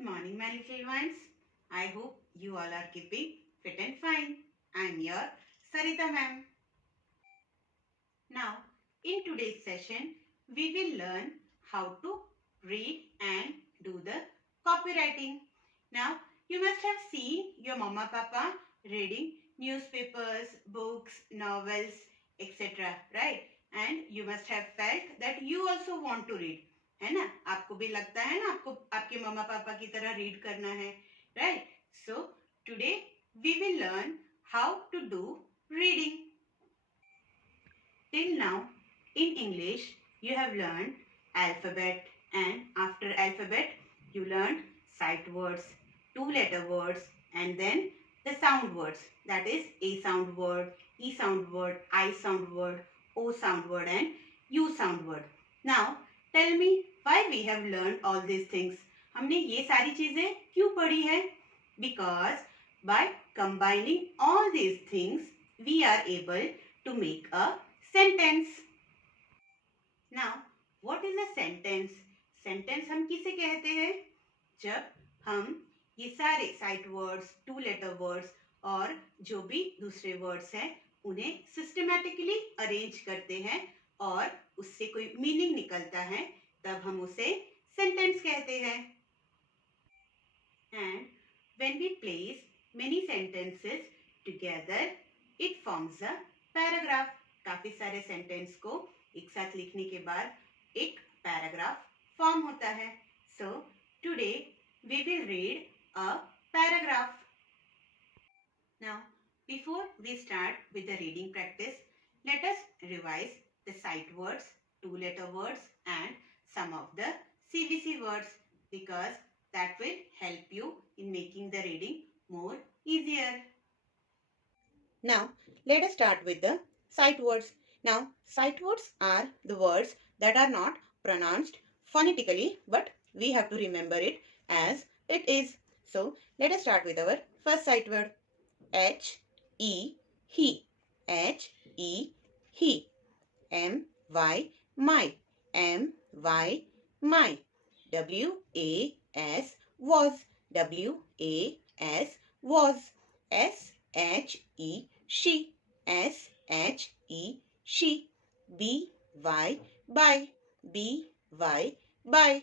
Good morning, my little ones. I hope you all are keeping fit and fine. I'm your Sarita ma'am. Now, in today's session, we will learn how to read and do the copywriting. Now, you must have seen your mama papa reading newspapers, books, novels, etc. Right? And you must have felt that you also want to read. है ना? आपको भी लगता है ना आपको आपके मम्मा पापा की तरह रीड करना है, right? So today we will learn how to do reading. Till now, in English, you have learned alphabet, and after alphabet, you learned sight words, two-letter words, and then the sound words. That is A sound word, E sound word, I sound word, O sound word, and U sound word. Now, tell me why we have learned all these things. हमने ये सारी चीजें क्यों पढ़ी है? Because by combining all these things, we are able to make a sentence. Now, what is a sentence? Sentence हम किसे कहते हैं? जब हम ये सारे sight words, two letter words और जो भी दूसरे words हैं उन्हें systematically arrange करते हैं और उससे कोई meaning निकलता है तब हम उसे sentence कहते हैं. And when we place many sentences together, it forms a paragraph. काफी सारे सेंटेंस को एक साथ लिखने के बाद एक पैराग्राफ फॉर्म होता है. So today we will read a paragraph. Now before we start with the reading practice, let us revise the sight words, two letter words and some of the CVC words because that will help you in making the reading more easier. Now let us start with the sight words. Now, sight words are the words that are not pronounced phonetically, but we have to remember it as it is. So, let us start with our first sight word. H-E, he. H-E, he. M-Y, my. M-Y, my. W-A-S, was. W-A-S, was. S-H-E, she. S-H-E, she. B-Y, by. B-Y, by.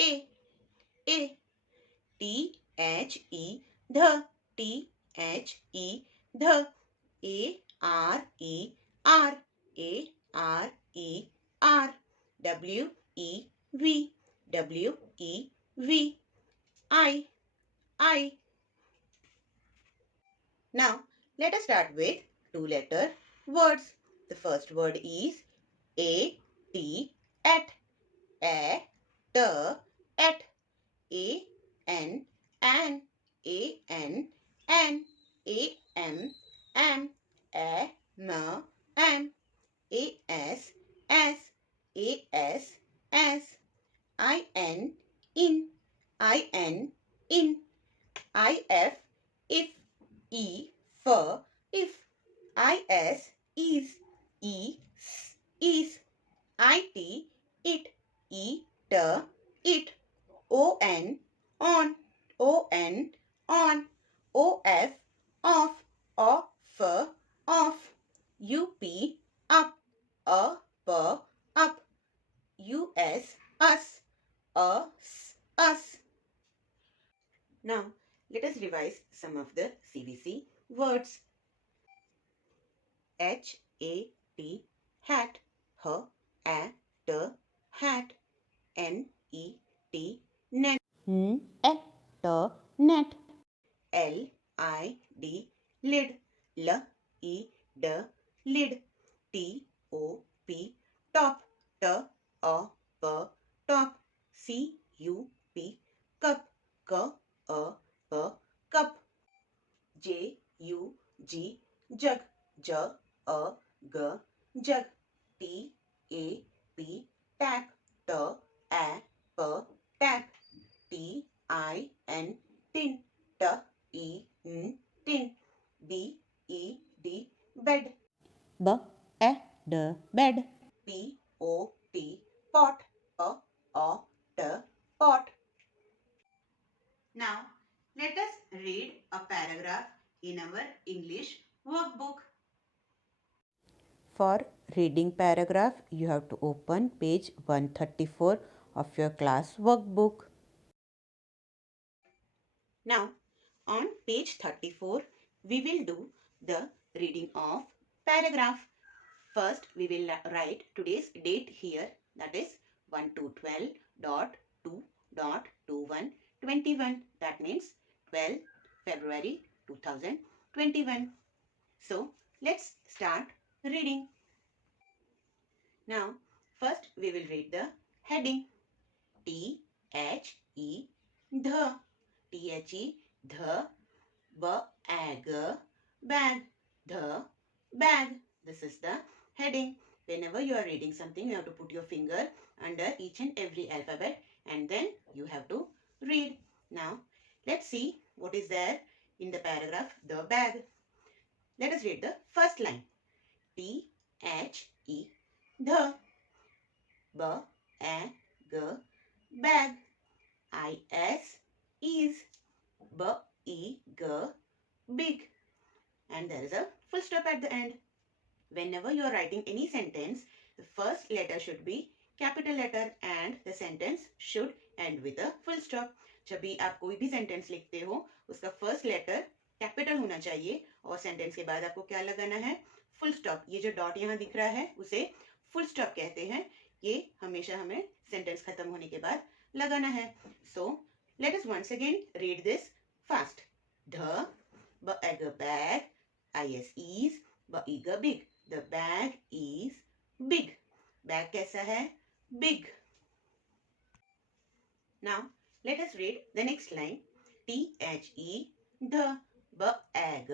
A. T-H-E, the. T-H-E, the. A-R-E, R. A-R-E, R. W-E-V. W-E-V. I. Now, let us start with two-letter words. The first word is A-T, at. A-T, at. A-N, an. A-N, an. A-M, am. A-M, am. A-S, as. A-S, as. I-N, in. I-N, in. I-F, if. E, for, if. I-S, is. Is. I-T, it. E-T, it. O-N, on. O-N, on. O-F, off. Off, off. U-P, up. Up, up. U-S, us. Us. Now, let us revise some of the CVC words. H-A-T, hat. H-A-T, hat. N-E-T, net. N-E-T, net. L-I-D, lid. L-E-D, lid. T-O-P, top. T-O-P, top. C-U-P, cup. K-A-P, cup. J-U-G, jug. J-A-G, jug. T-A-P, tap. T-A-P, tap. T-I-N, tin. T-E-N, tin. B-E-D, bed. B-E-D, bed. P-O-T, pot. P-O-T, pot. Now, let us read a paragraph in our English workbook. For reading paragraph, you have to open page 134 of your class workbook. Now, on page 34, we will do the reading of paragraph. First, we will write today's date here, that is 1212.2.2121. That means 12 February 2021. So, let's start reading. Now, first we will read the heading. T-H-E, the. T-H-E, the. Bag, bag. The bag. This is the heading. Whenever you are reading something, you have to put your finger under each and every alphabet and then you have to read. Now, let's see what is there in the paragraph, the bag. Let us read the first line. T-H-E, the. B-A-G, bag. I-S, is. B-E-G, big. And there is a full stop at the end. Whenever you are writing any sentence, the first letter should be capital letter and the sentence should end with a full stop. जब भी आप कोई भी sentence लिखते हो उसका first letter capital होना चाहिए और सेंटेंस के बाद आपको क्या लगाना है, फुल स्टॉप. ये जो डॉट यहाँ दिख रहा है उसे फुल स्टॉप कहते हैं. ये हमेशा हमें सेंटेंस खत्म होने के बाद लगाना है. So let us once again read this fast. The bag, is is, big. The bag is big. Bag कैसा है? Big. Now, let us read the next line. T-H-E, the bag,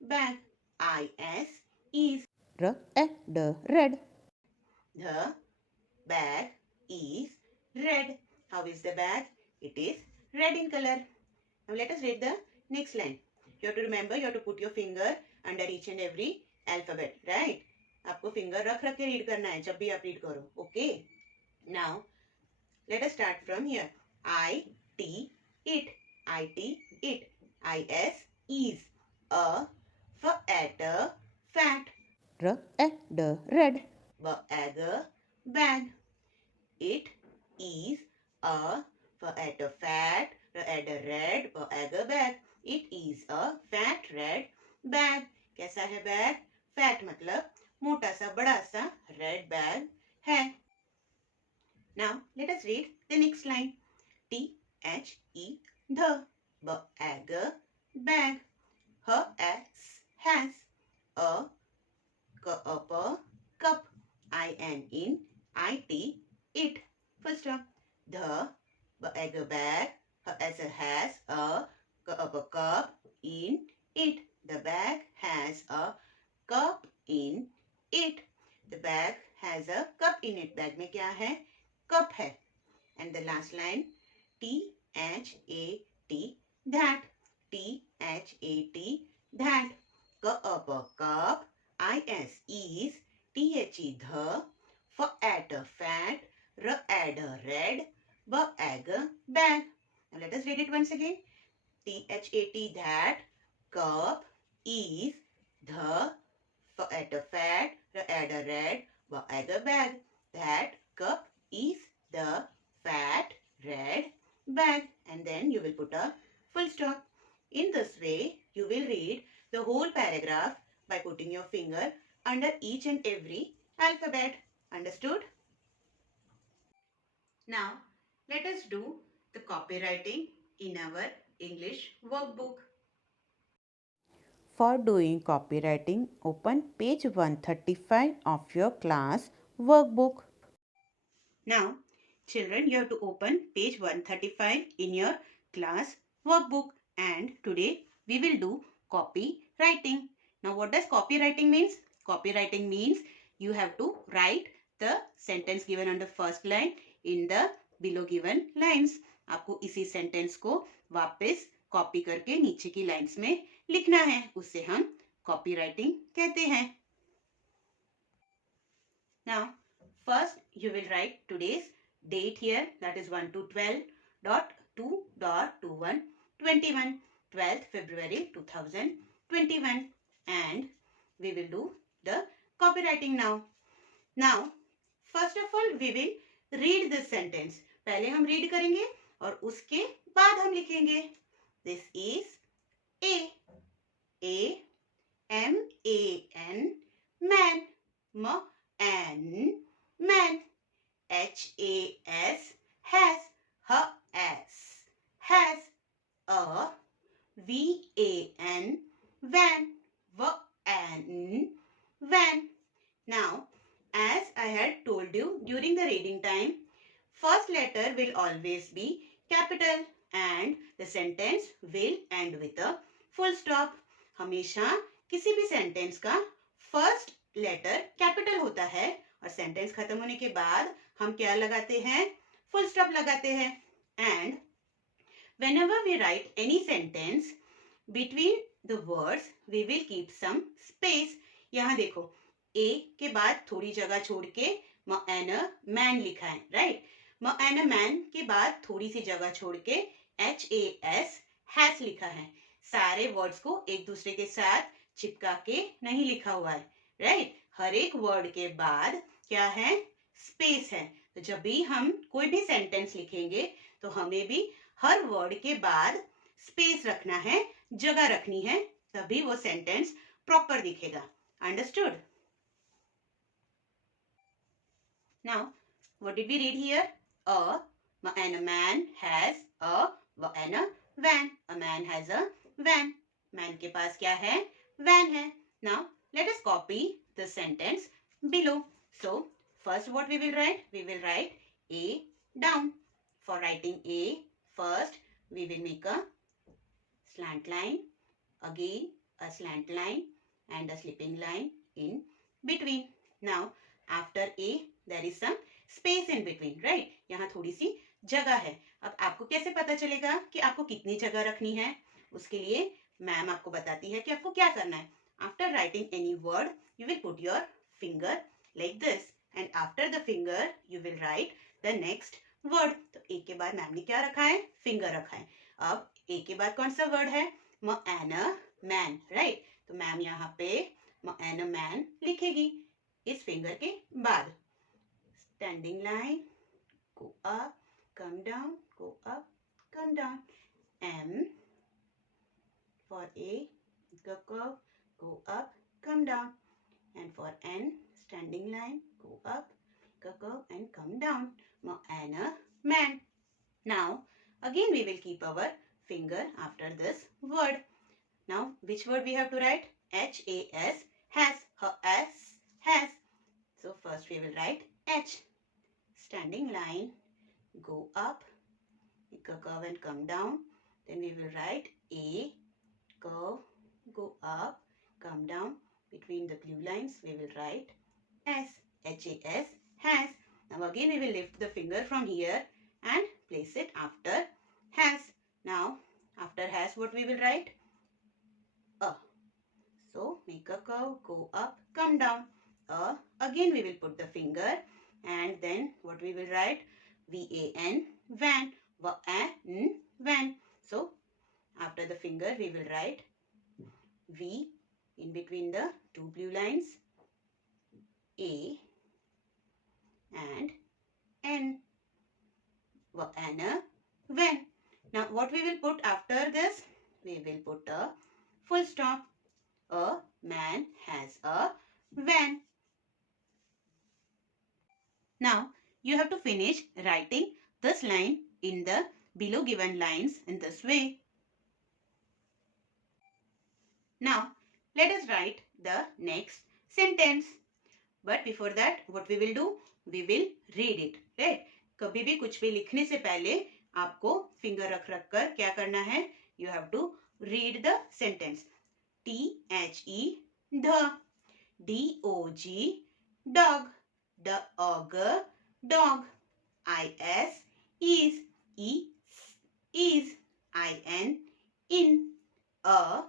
bag. I-S, is. Red. The bag is red. How is the bag? It is red in color. Now, let us read the next line. You have to remember, you have to put your finger under each and every alphabet, right? आपको finger रख के read करना है जब भी आप read करो. Okay. Now, let us start from here. I-T, it. I-T, it. I-S, is. A, fat, Red. bag. It is a fat, red, bag. It is a fat red bag. कैसा है bag? Fat मतलब मोटा सा बड़ा सा red bag है. Now let us read the next line. T-H-E, the bag, bag. Has a cup. I-N-N-I-T, it. Full stop. The bag has a cup in it. The bag has a cup in it. The bag has a cup in it. Bag में क्या है? Cup है. And the last line. T-H-A-T, that. T-H-A-T, that. Cup. I-S, is. T-H-E, the. Fat, red, bag, bag. Now let us read it once again. T-H-A-T, that. Cup is the fat, red, bag. That cup is the fat red bag. And then you will put a full stop. In this way, you will read the whole paragraph by putting your finger under each and every alphabet. Understood? Now, let us do the copywriting in our English workbook. For doing copywriting, open page 135 of your class workbook. Now, children, you have to open page 135 in your class workbook. And today we will do copywriting. Now, what does copywriting means? Copywriting means you have to write the sentence given on the first line in the below given lines. आपको इसी sentence को वापस copy करके नीचे की lines में लिखना है. उसे हम कॉपीराइटिंग कहते हैं. Now, first you will write today's date here, that is 1 to 12 2.2121, 12th February 2021, and we will do the copywriting now. Now, first of all, we will read this sentence. पहले हम read करेंगे और उसके बाद हम लिखेंगे. This is A. M-A-N, man. M-A-N, man. H-A-S, has. H-A-S, has. A. V-A-N, van. V-A-N, van. Now, as I had told you during the reading time, first letter will always be capital and the sentence will end with a full stop. हमेशा किसी भी sentence का first letter capital होता है और sentence खत्म होने के बाद हम क्या लगाते हैं? फुल स्टॉप लगाते हैं. And whenever we write any sentence between the words we will keep some space. यहाँ देखो A के बाद थोड़ी जगह छोड़ के man लिखा है, राइट? man के बाद थोड़ी सी जगह छोड़ के HAS, has लिखा है. सारे वर्ड्स को एक दूसरे के साथ चिपका के नहीं लिखा हुआ है, राइट? हर एक वर्ड के बाद क्या है? स्पेस है. तो जब भी हम कोई भी सेंटेंस लिखेंगे तो हमें भी हर वर्ड के बाद स्पेस रखना है, जगह रखनी है, तभी वो सेंटेंस प्रॉपर दिखेगा. Understood? Now, what did we read here? A man has a van. A man has a van. Man के पास क्या है? Van है. Now, let us copy the sentence below. So, first what we will write? We will write A down. For writing A, first we will make a slant line, again a slant line and a slipping line in between. Now, after A, there is some space in between, right? यहाँ थोड़ी सी जगह है. अब आपको कैसे पता चलेगा कि आपको कितनी जगह रखनी है? उसके लिए मैम आपको बताती है कि आपको क्या करना है. After writing any word, you will put your finger like this, and after the finger, you will write the next word. तो A के बाद मैम ने क्या रखा है? फिंगर रखा है. अब A के बाद कौन सा वर्ड है? man, right? तो मैम यहाँ पे man लिखेगी इस फिंगर के बाद. Standing line, go up, come down, go up, come down. M for A, curve, go up, come down. And for N, standing line, go up, curve and come down. Man. Now, again we will keep our finger after this word. Now, which word we have to write? H-A-S, has. Has. So, first we will write H. Standing line, go up, make a curve and come down. Then we will write A, curve, go up, come down. Between the blue lines, we will write S, H-A-S, has. Now again we will lift the finger from here and place it after has. Now, after has, what we will write? A. So, make a curve, go up, come down. A. Again we will put the finger. And then what we will write? V-A-N, van. V-A-N, van. So, after the finger we will write V in between the two blue lines, A and N. Van. Now, what we will put after this? We will put a full stop. A man has a van. Now, you have to finish writing this line in the below given lines in this way. Now, let us write the next sentence. But before that, what we will do? We will read it. Right? कभी भी कुछ भी लिखने से पहले आपको finger रख कर क्या करना है? You have to read the sentence. T-H-E, the. D-O-G, dog. D-O-G, dog. I-S, is. Is. I-N, in. A.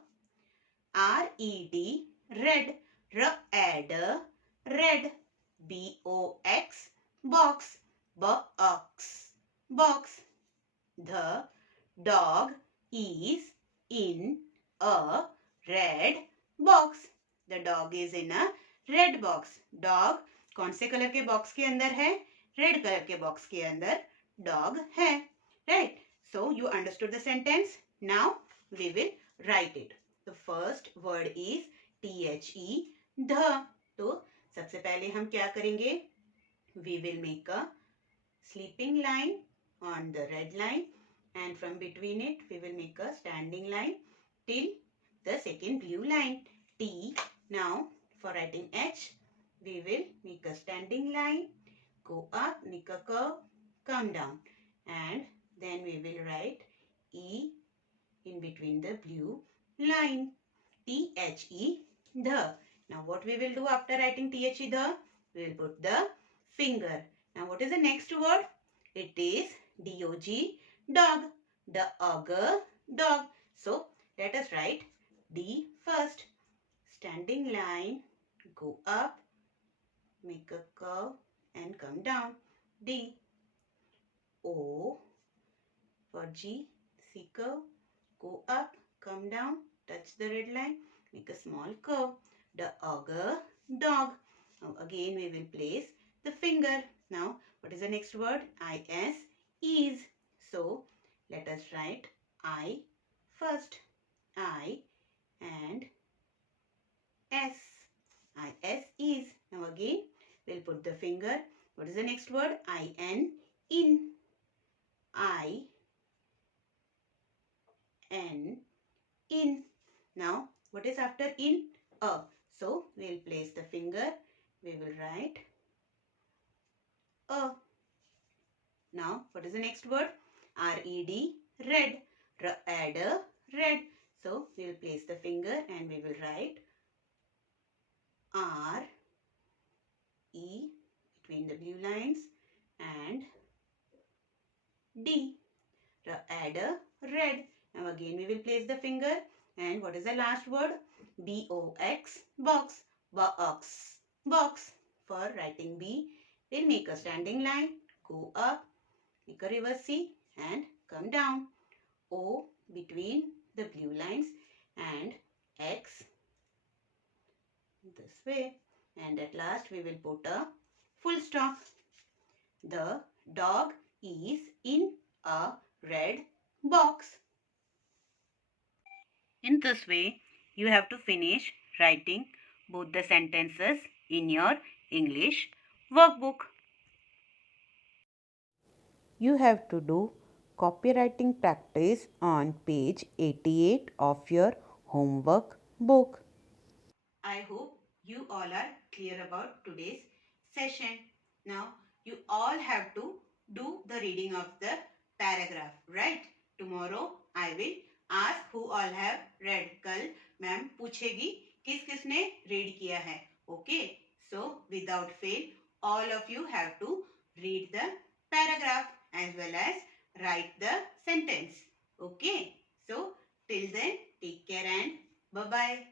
R-E-D, red. R-E-D, red. B-O-X, box. Box. Box. The dog is in a red box. The dog is in a red box. Dog कौन से colour के box के अंदर है? Red colour के box के अंदर dog है. Right? So you understood the sentence. Now we will write it. The first word is the. The. तो सबसे पहले हम क्या करेंगे? We will make a sleeping line on the red line, and from between it we will make a standing line till the second blue line T. Now for writing H, we will make a standing line, go up, make a curve, come down, and then we will write E in between the blue line. THE, the. Now what we will do after writing THE, the? We will put the finger. Now what is the next word? It is DOG, dog. Dog, dog. So let us write D first. Standing line, go up, make a curve and come down. D. O for G, see curve, go up, come down, touch the red line, make a small curve. Dog, dog. Now again we will place the finger. Now what is the next word? IS, is. So let us write I first. I and S. IS, is. Now again we'll put the finger. What is the next word? IN, in. I N, in. Now what is after in? A. So we'll place the finger. We will write A. Now what is the next word? RED, red. Red, red. So we will place the finger and we will write R, E between the blue lines and D. Red, red. Now again we will place the finger, and what is the last word? BOX, box. Box, box. For writing B, we'll make a standing line, go up, make a reverse C and come down. O between the blue lines and X this way, and at last we will put a full stop. The dog is in a red box. In this way, you have to finish writing both the sentences in your English workbook. You have to do copywriting practice on page 88 of your homework book. I hope you all are clear about today's session. Now, you all have to do the reading of the paragraph, right? Tomorrow, I will ask who all have read. कल ma'am पूछेगी किस किसने read किया है. Okay? So, without fail, all of you have to read the paragraph as well as write the sentence. Okay? So, till then, take care and bye-bye.